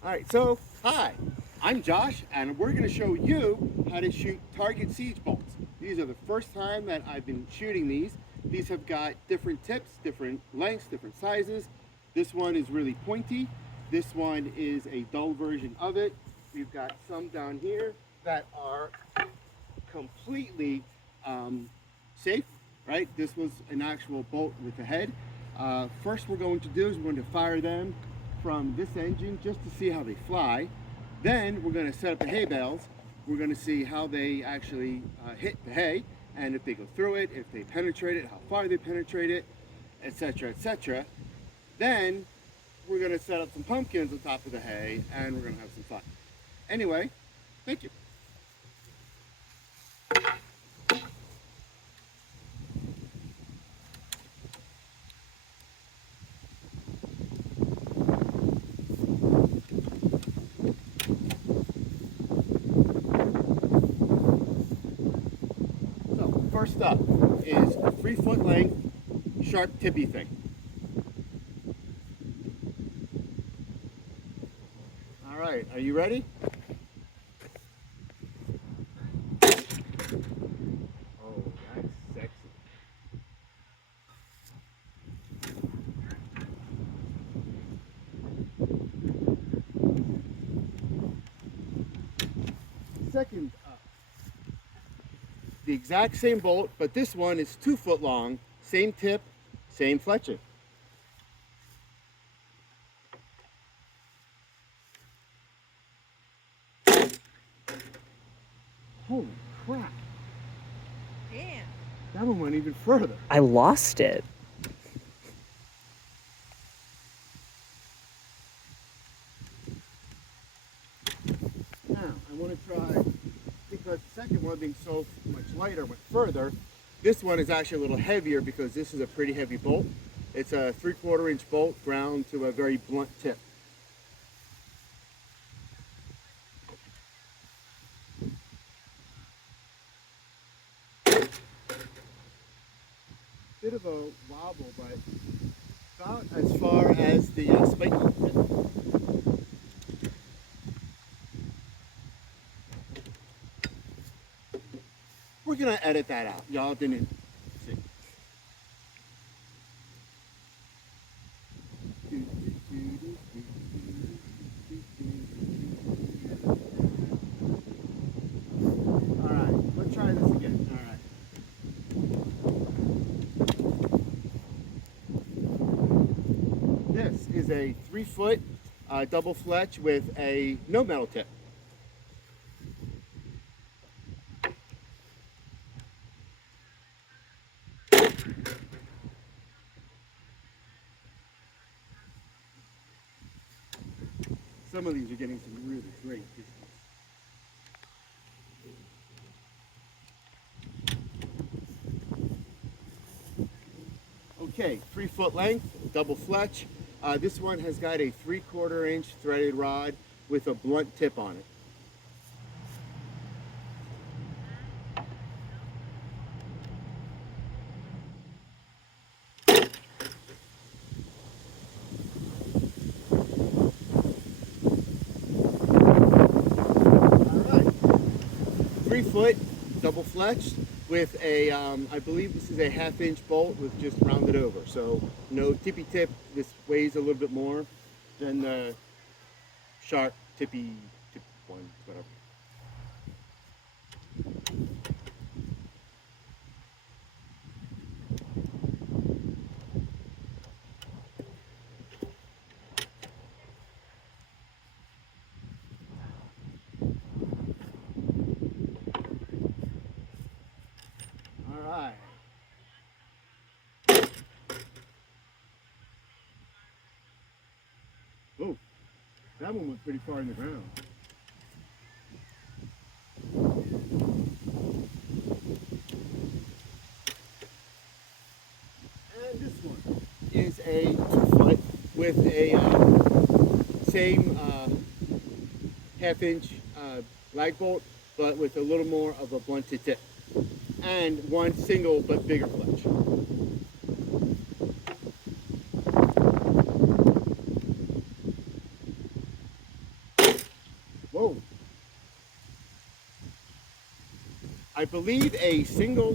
All right, so hi, I'm Josh, and we're going to show you how to shoot target siege bolts. These are the first time that I've been shooting these. These have got different tips, different lengths, different sizes. This one is really pointy. This one is a dull version of it. We've got some down here that are completely safe, right? This was an actual bolt with the head. First we're going to do is we're going to fire them from this engine just to see how they fly. Then we're going to set up the hay bales. We're going to see how they actually hit the hay, and if they go through it, if they penetrate it, how far they penetrate it, etc., etc. Then we're going to set up some pumpkins on top of the hay, and we're going to have some fun. Anyway, thank you. So first up is a 3-foot length sharp tippy thing. All right, are you ready? Oh, that's sexy. Second up, the exact same bolt, but this one is 2 foot long, same tip, same fletching. Holy crap. Damn. That one went even further. I lost it. Now, I want to try, because the second one being so much lighter went further, this one is actually a little heavier because this is a pretty heavy bolt. It's a 3/4 inch bolt ground to a very blunt tip. Bit of a wobble, but about as far as the spike tip. We're gonna edit that out. Y'all didn't see. All right, let's try this again. All right. This is a 3-foot double fletch with a no metal tip. Some of these are getting some really great distance. Okay, 3-foot length, double fletch. This one has got a 3/4 inch threaded rod with a blunt tip on it. All right, 3-foot double fletched with a, I believe this is a 1/2 inch bolt with just rounded over. So no tippy tip. This weighs a little bit more than the sharp tippy tip one, whatever. All right. Oh, that one went pretty far in the ground. And this one is a 2-foot with a same 1/2 inch lag bolt, but with a little more of a blunted tip. And one single but bigger fletch. I believe a single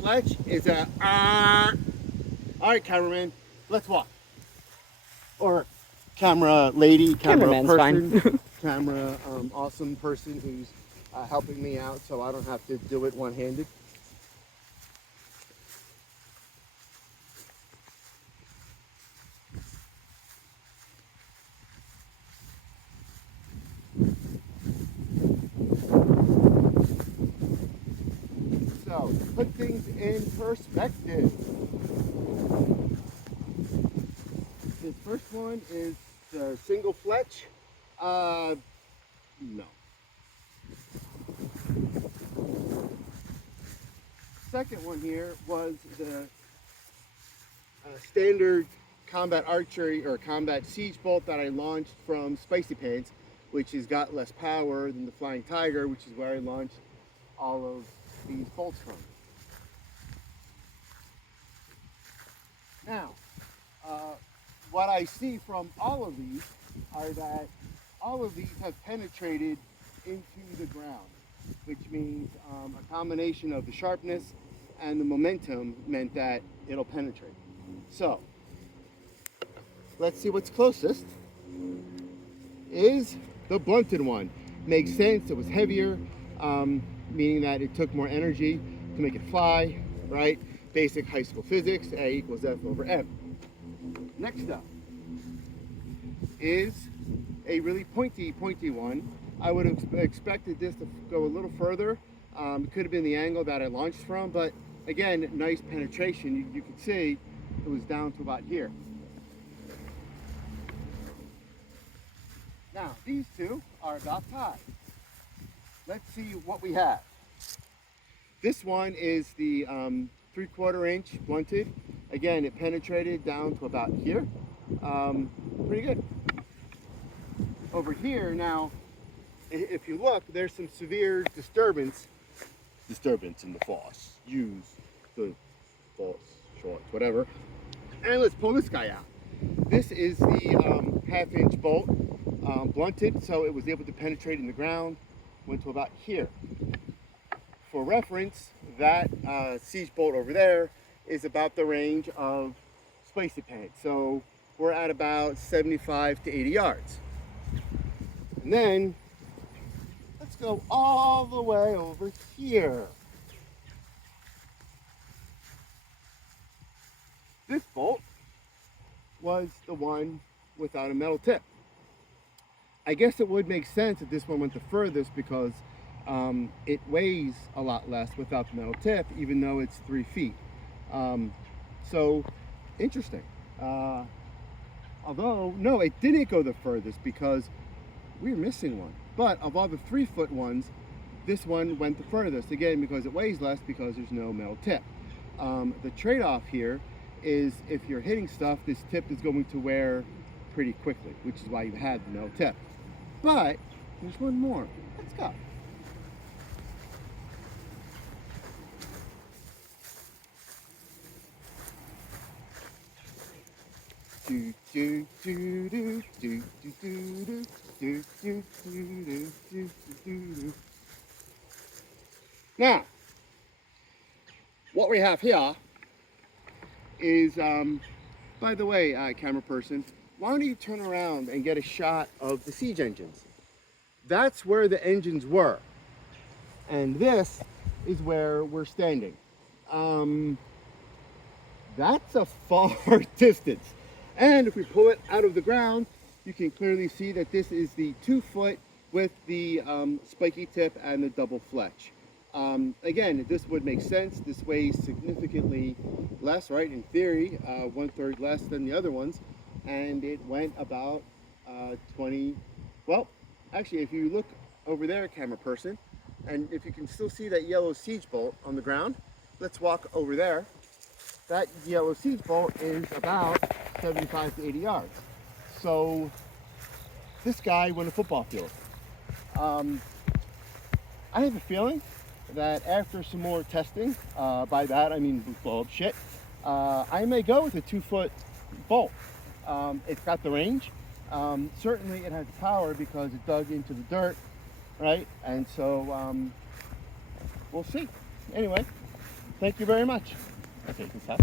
fletch is a all right, cameraman, let's walk. Or camera lady, camera Cameraman's person, fine. camera awesome person who's helping me out so I don't have to do it one-handed. So, put things in perspective. This first one is the single fletch. No. Second one here was the standard combat archery or combat siege bolt that I launched from Spicy Pants, which has got less power than the Flying Tiger, which is where I launched all of these bolts from. Now, what I see from all of these are that all of these have penetrated into the ground, which means a combination of the sharpness and the momentum meant that it'll penetrate. So, let's see what's closest. Is the blunted one. Makes sense, it was heavier, meaning that it took more energy to make it fly, right? Basic high school physics, A equals F over M. Next up is a really pointy one. I would have expected this to go a little further. It could have been the angle that I launched from, but again, nice penetration. You can see it was down to about here. Now, these two are about tied. Let's see what we have. This one is the 3/4 inch blunted. Again, it penetrated down to about here. Pretty good. Over here now, if you look, there's some severe disturbance in the force. Use the force shorts, whatever. And let's pull this guy out. This is the 1/2 inch bolt, blunted, so it was able to penetrate in the ground. Went to about here. For reference, that siege bolt over there is about the range of Spicy Pants. So we're at about 75 to 80 yards. And then let's go all the way over here. This bolt was the one without a metal tip. I guess it would make sense that this one went the furthest because it weighs a lot less without the metal tip, even though it's 3 feet. So interesting. Although, no, it didn't go the furthest because we're missing one. But of all the 3-foot ones, this one went the furthest, again, because it weighs less because there's no metal tip. The trade-off here is if you're hitting stuff, this tip is going to wear pretty quickly, which is why you have the metal tip. But there's one more. Let's go. Do do do do do do do do do do do do. Now, what we have here is, by the way, camera person, why don't you turn around and get a shot of the siege engines? That's where the engines were, and this is where we're standing. That's a far distance. And if we pull it out of the ground, you can clearly see that this is the 2-foot with the spiky tip and the double fletch. Again, this would make sense. This weighs significantly less, right? In theory, 1/3 less than the other ones. And it went about 20, well, actually, if you look over there, camera person, and if you can still see that yellow siege bolt on the ground, let's walk over there. That yellow siege bolt is about 75 to 80 yards. So this guy went a football field. I have a feeling that after some more testing, by that I mean blow up shit, I may go with a 2-foot bolt. It's got the range. Certainly it has the power because it dug into the dirt, right? And so we'll see. Anyway, thank you very much. Okay, you can stop.